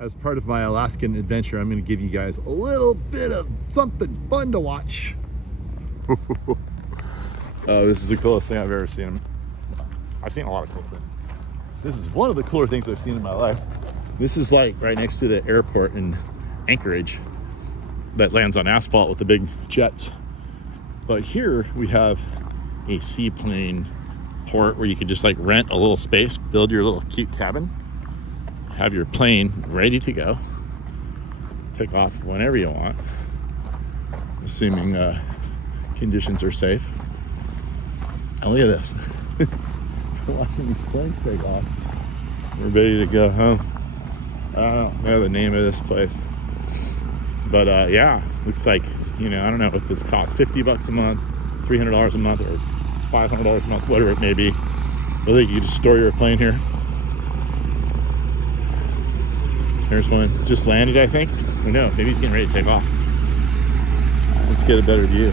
as part of my Alaskan adventure, I'm going to give you guys a little bit of something fun to watch. Oh, this is the coolest thing I've ever seen. I've seen a lot of cool things. This is one of the cooler things I've seen in my life. This is like right next to the airport in Anchorage that lands on asphalt with the big jets. But here we have a seaplane port where you could just like rent a little space, build your little cute cabin, have your plane ready to go, take off whenever you want, assuming conditions are safe. And look at this. We're watching these planes take off. We're ready to go home. I don't know the name of this place, but yeah, looks like, you know, I don't know what this costs, $50 a month, $300 a month, or $500 a month, whatever it may be. I think you just store your plane here. There's one just landed, I think. Oh no, maybe he's getting ready to take off. Let's get a better view.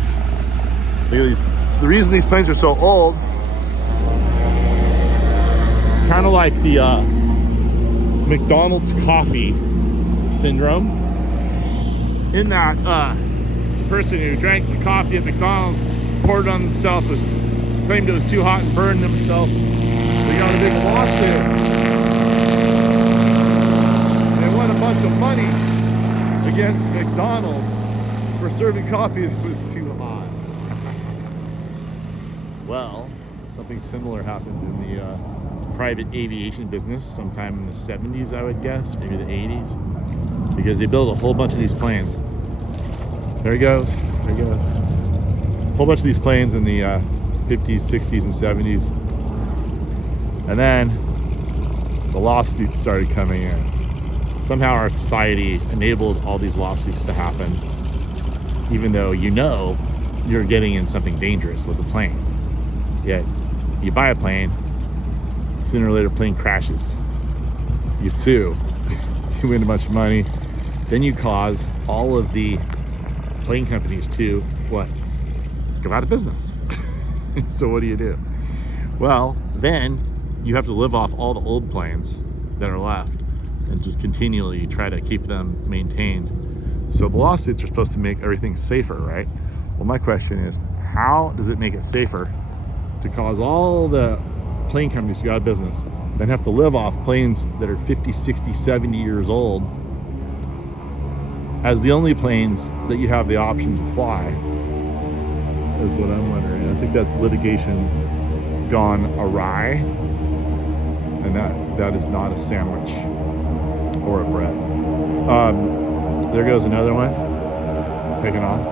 Look at these. So the reason these planes are so old, it's kind of like the McDonald's coffee syndrome. In that the person who drank the coffee at McDonald's poured it on himself, claimed it was too hot and burned himself. They got a big lawsuit. They won a bunch of money against McDonald's for serving coffee that was too hot. Well, something similar happened in the private aviation business sometime in the 70s, I would guess, maybe the 80s, because they built a whole bunch of these planes. There he goes. There he goes. A whole bunch of these planes in the 50s, 60s, and 70s. And then the lawsuits started coming in. Somehow our society enabled all these lawsuits to happen, even though you know you're getting in something dangerous with a plane. Yet you buy a plane, sooner or later plane crashes. You sue, you win a bunch of money, then you cause all of the plane companies to what? Go out of business. So what do? Well, then you have to live off all the old planes that are left and just continually try to keep them maintained. So the lawsuits are supposed to make everything safer, right? Well, my question is, how does it make it safer to cause all the plane companies to go out of business, then have to live off planes that are 50, 60, 70 years old as the only planes that you have the option to fly? Is what I'm wondering. I think that's litigation gone awry, and that is not a sandwich or a bread. There goes another one taking off.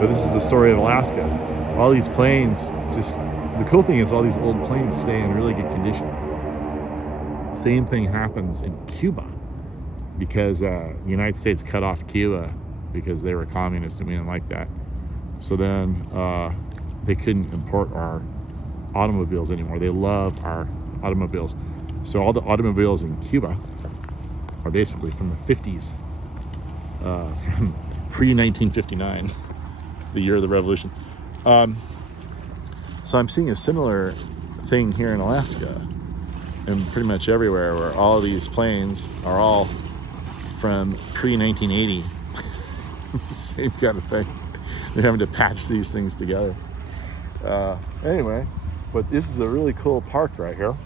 But this is the story of Alaska. All these planes, just the cool thing is all these old planes stay in really good condition. Same thing happens in Cuba, because the United States cut off Cuba because they were communist and we didn't like that. So then they couldn't import our automobiles anymore. They love our automobiles. So all the automobiles in Cuba are basically from the 50s, from pre-1959, the year of the revolution. So I'm seeing a similar thing here in Alaska and pretty much everywhere, where all these planes are all from pre-1980. Same kind of thing. They're having to patch these things together. Anyway, but this is a really cool park right here.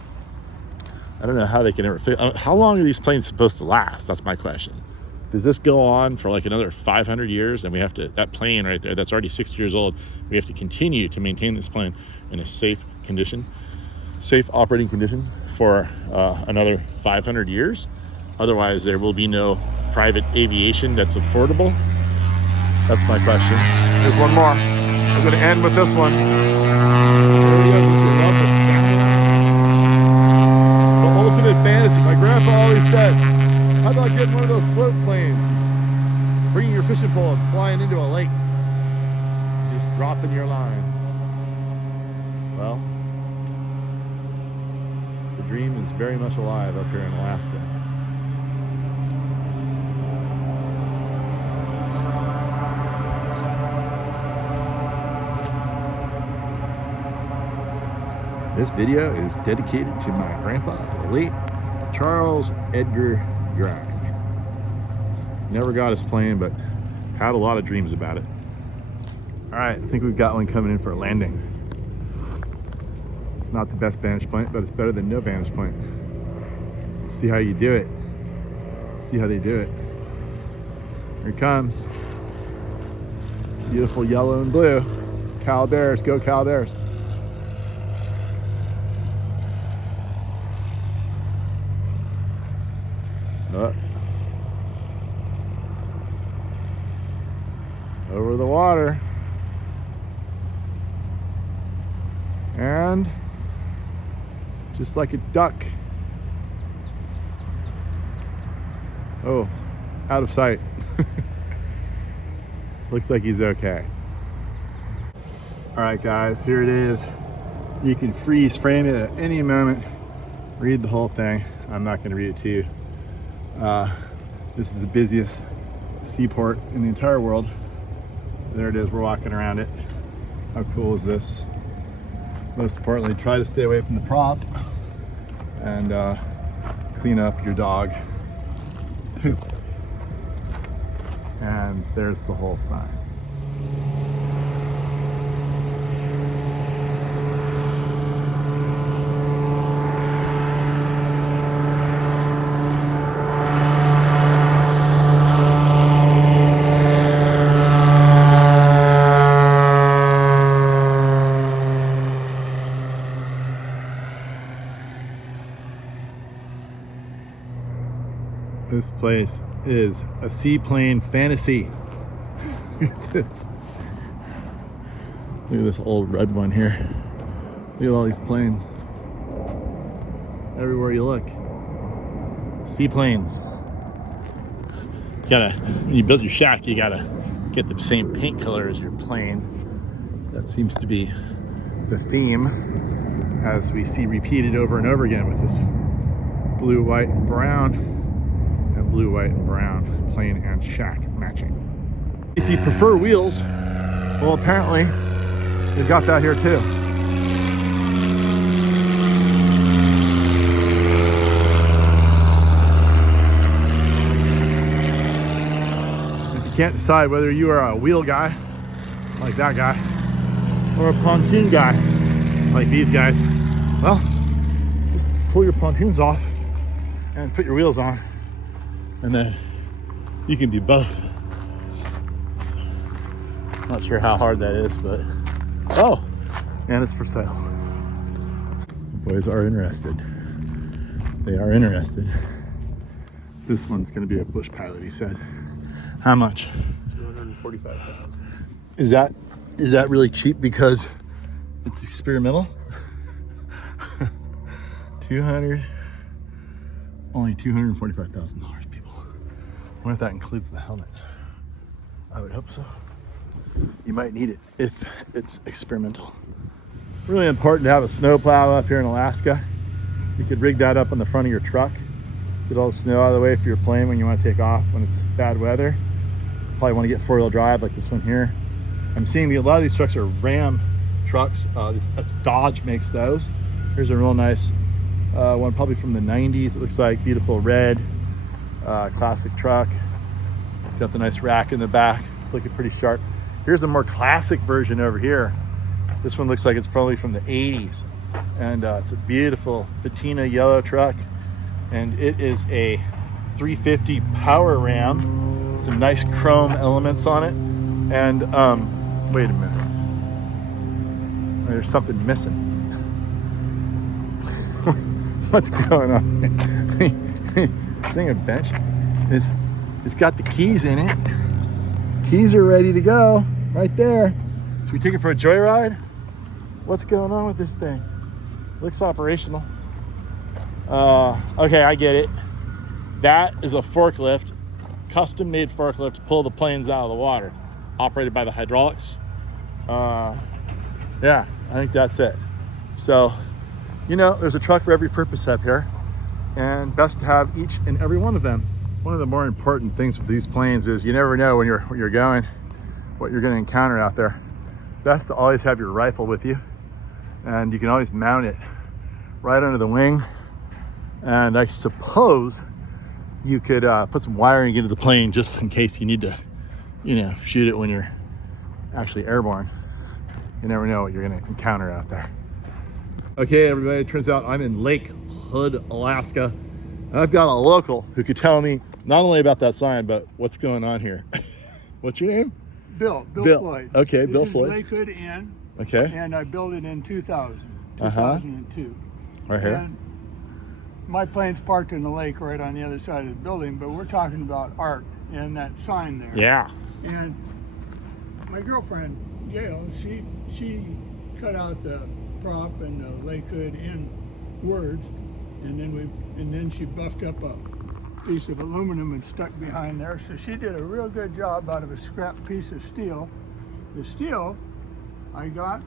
I don't know how they can ever fit. How long are these planes supposed to last? That's my question. Does this go on for like another 500 years? And we have to, that plane right there, that's already 60 years old, we have to continue to maintain this plane in a safe condition, safe operating condition for another 500 years. Otherwise, there will be no private aviation that's affordable. That's my question. There's one more. I'm going to end with this one. The ultimate fantasy. My grandpa always said, how about getting one of those float planes, bringing your fishing pole and flying into a lake, just dropping your line? Well, the dream is very much alive up here in Alaska. This video is dedicated to my grandpa, the late Charles Edgar drag. Never got his plane, but had a lot of dreams about it. All right, I think we've got one coming in for a landing. Not the best vantage point, but it's better than no vantage point. See how you do it. See how they do it. Here it comes. Beautiful yellow and blue. Cal Bears, go Cal Bears. Over the water. And just like a duck. Oh, out of sight. Looks like he's okay. All right, guys, here it is. You can freeze frame it at any moment. Read the whole thing. I'm not going to read it to you. This is the busiest seaport in the entire world. There it is, we're walking around it. How cool is this? Most importantly, try to stay away from the prop and clean up your dog poop. And there's the whole sign. This place is a seaplane fantasy. Look at this. Look at this old red one here. Look at all these planes. Everywhere you look. Seaplanes. You gotta, when you build your shack, you gotta get the same paint color as your plane. That seems to be the theme, as we see repeated over and over again with this blue, white, and brown. Blue, white, and brown plane and shack matching. If you prefer wheels, well, apparently they've got that here too. If you can't decide whether you are a wheel guy, like that guy, or a pontoon guy, like these guys, well, just pull your pontoons off and put your wheels on. And then you can do both. Not sure how hard that is, but oh, and it's for sale. The boys are interested. They are interested. This one's going to be a bush pilot, he said. How much? $245,000. Is that really cheap because it's experimental? 200. Only $245,000, people. I wonder if that includes the helmet. I would hope so. You might need it if it's experimental. Really important to have a snowplow up here in Alaska. You could rig that up on the front of your truck. Get all the snow out of the way for your plane when you want to take off when it's bad weather. Probably want to get four-wheel drive like this one here. I'm seeing a lot of these trucks are Ram trucks. That's Dodge makes those. Here's a real nice one, probably from the 90s. It looks like beautiful red, classic truck. It's got the nice rack in the back. It's looking pretty sharp. Here's a more classic version over here. This one looks like it's probably from the 80s. And it's a beautiful patina yellow truck. And it is a 350 Power Ram. Some nice chrome elements on it. And wait a minute. There's something missing. What's going on? This thing a bench. It's got the keys in it. Keys are ready to go right there. Should we take it for a joyride? What's going on with this thing? Looks operational. Okay, I get it. That is a forklift, custom made forklift to pull the planes out of the water, operated by the hydraulics. Yeah, I think that's it. So, you know, there's a truck for every purpose up here, and best to have each and every one of them. One of the more important things with these planes is you never know when you're going, what you're going to encounter out there. Best to always have your rifle with you, and you can always mount it right under the wing. And I suppose you could put some wiring into the plane just in case you need to, shoot it when you're actually airborne. You never know what you're gonna encounter out there. Okay, everybody, it turns out I'm in Lake Hood, Alaska. And I've got a local who could tell me not only about that sign, but what's going on here. What's your name? Bill Floyd. Okay, Bill This Floyd. is Lake Hood Inn, Okay. and I built it in 2000, Uh-huh. 2002. Right here. And my plane's parked in the lake right on the other side of the building, but we're talking about art and that sign there. Yeah. And my girlfriend, Gail, she cut out the prop and the Lake Hood Inn words, and then she buffed up a piece of aluminum and stuck behind there. So she did a real good job out of a scrap piece of steel. The steel I got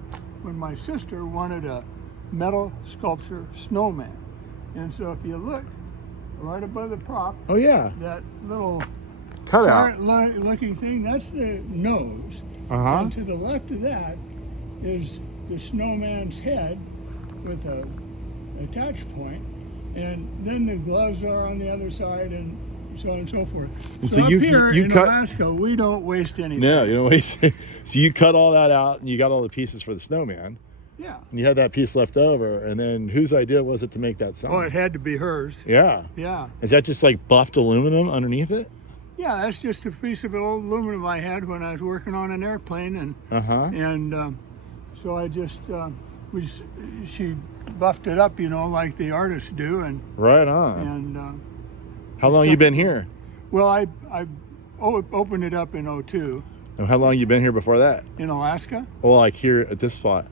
when my sister wanted a metal sculpture snowman. And so if you look right above the prop, Oh yeah. that little Cutout. looking thing, that's the nose. Uh-huh. And to the left of that is the snowman's head with a attach point, and then the gloves are on the other side, and so on and so forth. And So so up you here in cut- Alaska, we don't waste anything. No, you don't waste. So you cut all that out and you got all the pieces for the snowman. Yeah. And you had that piece left over, and then whose idea was it to make that sign? Oh, it had to be hers. Yeah. Yeah. Is that just like buffed aluminum underneath it? Yeah, that's just a piece of old aluminum I had when I was working on an airplane, and Uh-huh. so I just she buffed it up, like the artists do, and Right on. and How long you been here? well, I opened it up in 02 And how long you been here before that? in Alaska. Well, like here at this spot.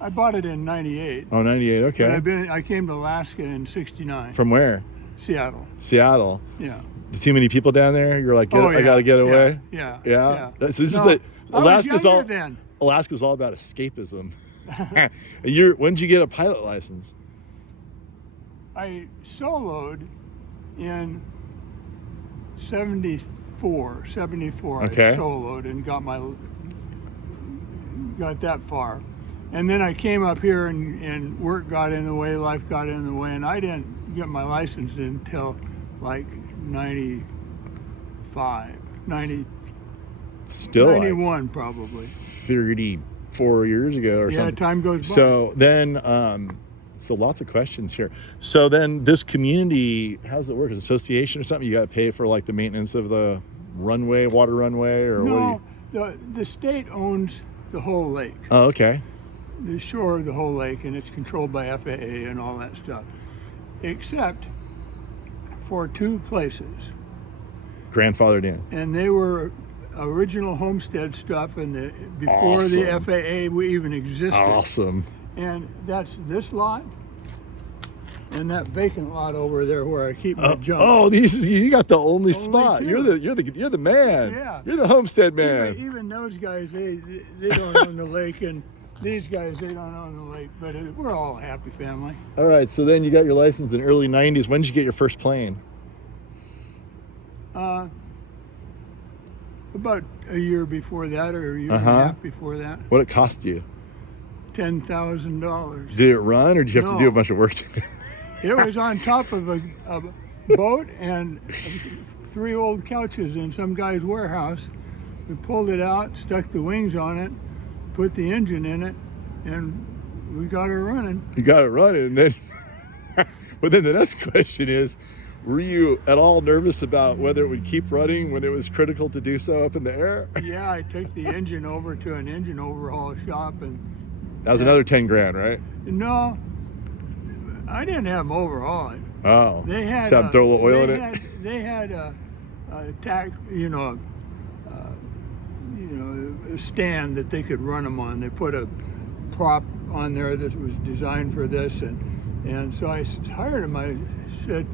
I bought it in '98. Oh, 98, But okay. I came to Alaska in '69. From where? Seattle. Seattle. Yeah. Too many people down there? You're like, Oh, I yeah. gotta get away? Yeah. Yeah? So this No, is Alaska's I was all younger then. Alaska's all about escapism. When did you get a pilot license? I soloed in 74. Okay. I soloed and got that far. And then I came up here and work got in the way, life got in the way, and I didn't get my license until like 95, 90, Still like 91 probably. 34 years ago or Yeah, something. time goes by. So then, so lots of questions here. So then this community, how's it work? An association or something? You got to pay for like the maintenance of the runway, water runway, or what do you? the state owns the whole lake, Oh, okay. the shore of the whole lake, and it's controlled by FAA and all that stuff, except for two places. Grandfathered in. And they were original homestead stuff, and before the Awesome. FAA we even existed. Awesome. And that's this lot and that vacant lot over there where I keep my junk. Oh, you got the only spot. two. You're the man. Yeah. You're the homestead man. Even those guys, they don't own the lake, and these guys, they don't own the lake, but we're all a happy family. All right. So then you got your license in early '90s. When did you get your first plane? About a year before that, or a year and a Uh-huh. half before that, What it cost you? $10,000. Did it run, or did you have to No. do a bunch of work to it? It was on top of a boat and 3 old couches in some guy's warehouse. We pulled it out, stuck the wings on it, put the engine in it, and we got her running. You got it running, and then. But then the next question is, were you at all nervous about whether it would keep running when it was critical to do so up in the air? Yeah, I took the engine over to an engine overhaul shop, and That was another 10 grand, right? no, I didn't have them overhaul it. Oh. They had Just have them throw a little oil in it? They had a stand that they could run them on. They put a prop on there that was designed for this, and so I hired them. I said,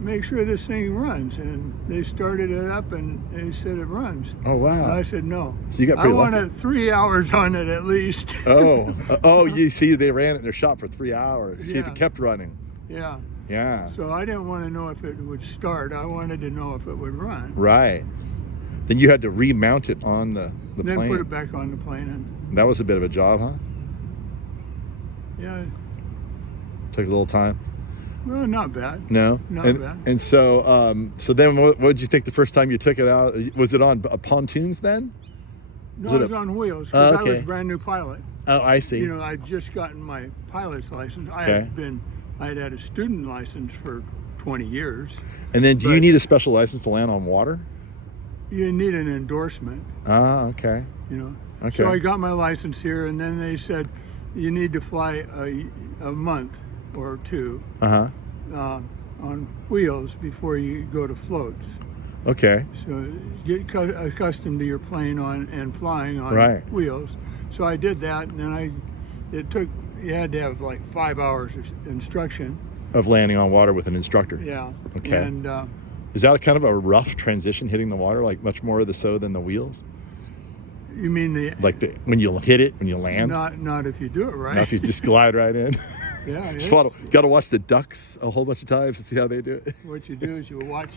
make sure this thing runs, and they started it up, and they said it runs. Oh, And I wow. said no. So you got I pretty lucky. wanted 3 hours on it at least. Oh, you see, they ran it in their shop for 3 hours. See if Yeah. it kept running. Yeah. Yeah. So I didn't want to know if it would start. I wanted to know if it would run. Right. Then you had to remount it on the Then plane. put it back on the plane, and That was a bit of a job, huh? yeah, Took a little time. Well, not bad. No, Not and, bad. And so, so then, what did you think the first time you took it out? Was it on pontoons then? No, Was it I was a- on wheels because I okay. was a brand new pilot. Oh, I see. You know, I'd just gotten my pilot's license. Okay. I'd had a student license for 20 years. And then, do you but- need a special license to land on water? You need an endorsement, Ah, okay. you know. Okay. So I got my license here, and then they said you need to fly a month or two Uh huh. on wheels before you go to floats. Okay. So get accustomed to your plane on and flying on Right. wheels. So I did that, and then you had to have like 5 hours of instruction. Of landing on water with an instructor. Yeah. Okay. And Is that kind of a rough transition hitting the water, like much more of the so than the wheels? you mean the Like when you hit it, when you land? not if you do it right. Not if you just glide right in. Yeah. Just got to watch the ducks a whole bunch of times to see how they do it. What you do is you watch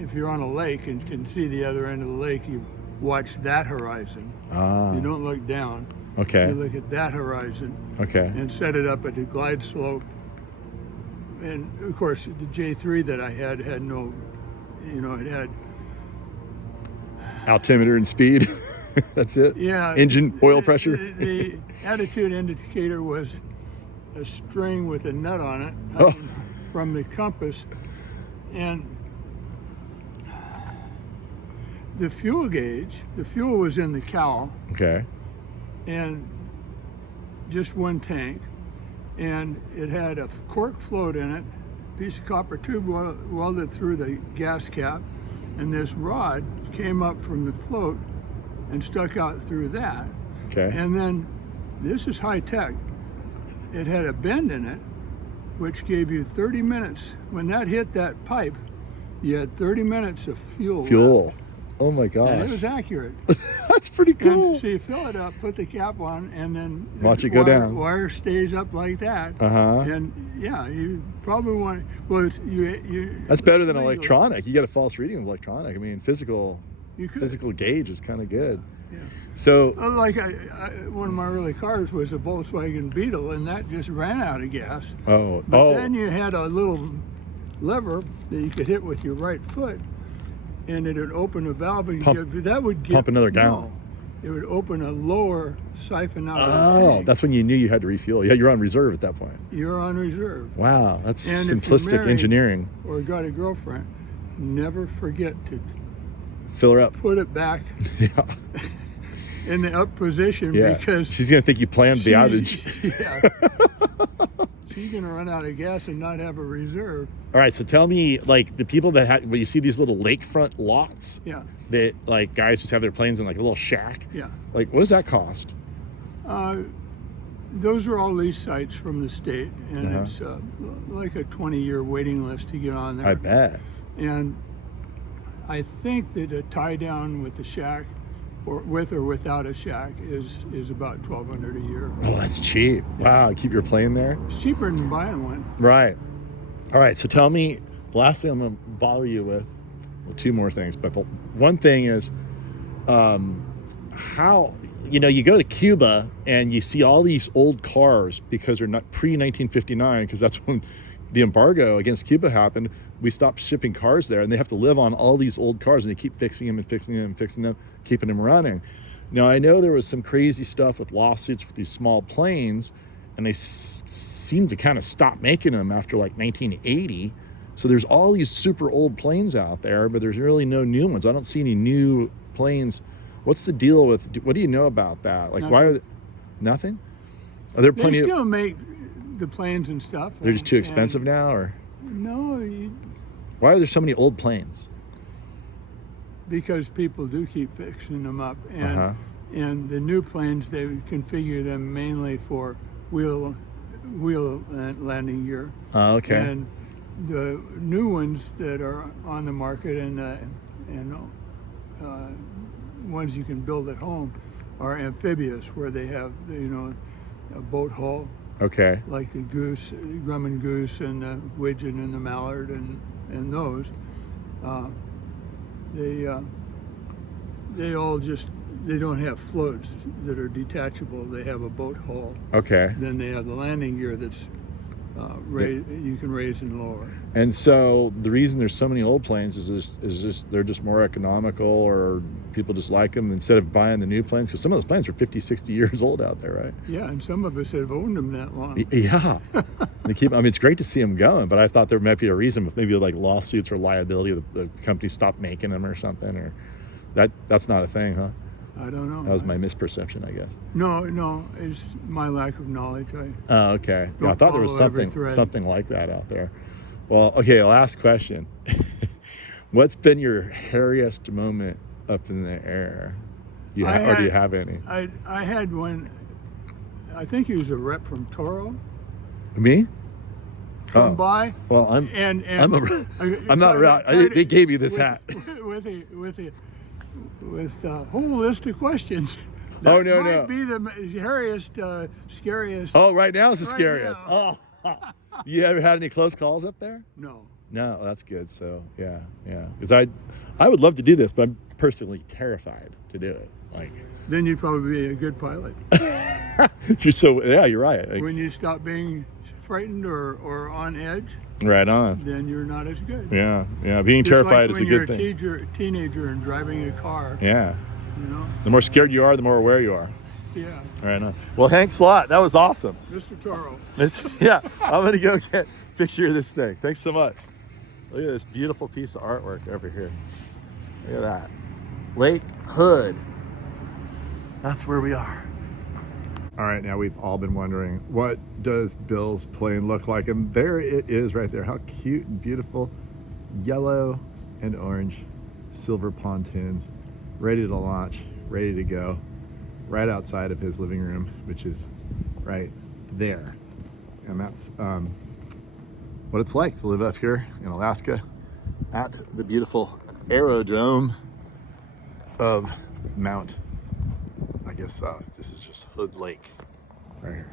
if you're on a lake and can see the other end of the lake, you watch that horizon. Ah. You don't look down. Okay. You look at that horizon Okay. and set it up at a glide slope. And of course, the J3 that I had no, you know, it had Altimeter and speed. That's it. yeah Engine oil pressure. The attitude indicator was a string with a nut on it Oh. from the compass, and the fuel gauge. The fuel was in the cowl, Okay. and just one tank, and it had a cork float in it, piece of copper tube welded through the gas cap, and this rod came up from the float and stuck out through that. Okay. And then this is high tech. It had a bend in it, which gave you 30 minutes. When that hit that pipe, you had 30 minutes of fuel. Fuel. Oh my And it gosh. was accurate. That's pretty cool. And so you fill it up, put the cap on, and then Watch the it go wire, down. Wire stays up like that. Uh-huh. And yeah, you probably want. Well, it's, you. That's better than legally, electronic. You get a false reading with electronic. I mean, physical You could. gauge is kind of good. Yeah. So, Like one of my early cars was a Volkswagen Beetle, and that just ran out of gas. oh, But then you had a little lever that you could hit with your right foot, and it would open a valve, and that would give, pump another gallon. No, it would open a lower siphon out of the oh, tank. that's when you knew you had to refuel. Yeah, you're on reserve at that point. You're on reserve. Wow, that's And if you're simplistic married- engineering. Or got a girlfriend, never forget to Fill her up. put it back Yeah. in the up position Yeah. because She's gonna think you planned the outage. Yeah. She's gonna run out of gas and not have a reserve. All right, so tell me, like the people that have, when you see these little lakefront lots Yeah, that like guys just have their planes in like a little shack. yeah. Like, what does that cost? Those are all lease sites from the state, and Uh-huh. it's like a 20-year waiting list to get on there. I bet. And I think that a tie down with the shack, or with or without a shack, is about $1,200 a year. Oh, that's cheap. Wow, keep your plane there. It's cheaper than buying one. Right. All right. So tell me, the last thing I'm going to bother you with, well, two more things, but the one thing is, how, you know, you go to Cuba and you see all these old cars because they're not pre-1959, because that's when the embargo against Cuba happened. We stopped shipping cars there, and they have to live on all these old cars, and they keep fixing them and fixing them and fixing them, keeping them running. Now, I know there was some crazy stuff with lawsuits with these small planes, and they seemed to kind of stop making them after like 1980. So there's all these super old planes out there, but there's really no new ones. I don't see any new planes. What's the deal with, what do you know about that? Like, why are they, nothing? Are there They plenty of, still make the planes and stuff. they're just too expensive now, or No, why are there so many old planes? because people do keep fixing them up, and Uh-huh. and the new planes, they configure them mainly for wheel landing gear. Oh, okay. And the new ones that are on the market and ones you can build at home are amphibious, where they have, you know, a boat hull Okay. like the goose, Grumman goose, and the widgeon and the mallard and those. They all just, they don't have floats that are detachable. They have a boat hull. Okay. Then they have the landing gear that's you can raise and lower. And so the reason there's so many old planes is just they're just more economical, or people just like them instead of buying the new planes, because some of those planes are 50, 60 years old out there, right? Yeah, and some of us have owned them that long. Yeah. They keep, I mean, it's great to see them going, but I thought there might be a reason, with maybe like lawsuits or liability, the company stopped making them or something, or that's not a thing, huh? I don't know. That was my misperception, I guess. No, it's my lack of knowledge. Oh, okay. Yeah, I Don't thought there was follow every something thread. like that out there. Well, okay, last question. What's been your hairiest moment up in the air? Or do you have any? I had one. I think he was a rep from Toro. Me? Come by. Well, I'm I'm not around. They gave you this hat. With a whole list of questions. Oh, That no, might no. be the hairiest, scariest. Oh, right now it's the Right scariest. now. Oh, you ever had any close calls up there? No. No, that's good. So yeah. Because I would love to do this, but I'm personally terrified to do it. Like, Then you'd probably be a good pilot. you're right. Like, When you stop being frightened or on edge, right on. then you're not as good. Yeah. Being Just terrified like is a good when thing. you're a teenager and driving a car. Yeah. You know. The more scared you are, the more aware you are. Yeah. Right on. Well, thanks a lot. That was awesome. Mr. Toro. Yeah, I'm gonna go get a picture of this thing. Thanks so much. Look at this beautiful piece of artwork over here. Look at that. Lake Hood. That's where we are. All right, now we've all been wondering, what does Bill's plane look like? And there it is right there. How cute and beautiful. Yellow and orange silver pontoons, ready to launch, ready to go, right outside of his living room, which is right there. And that's what it's like to live up here in Alaska at the beautiful aerodrome of Mount, I guess this is just Hood Lake right here.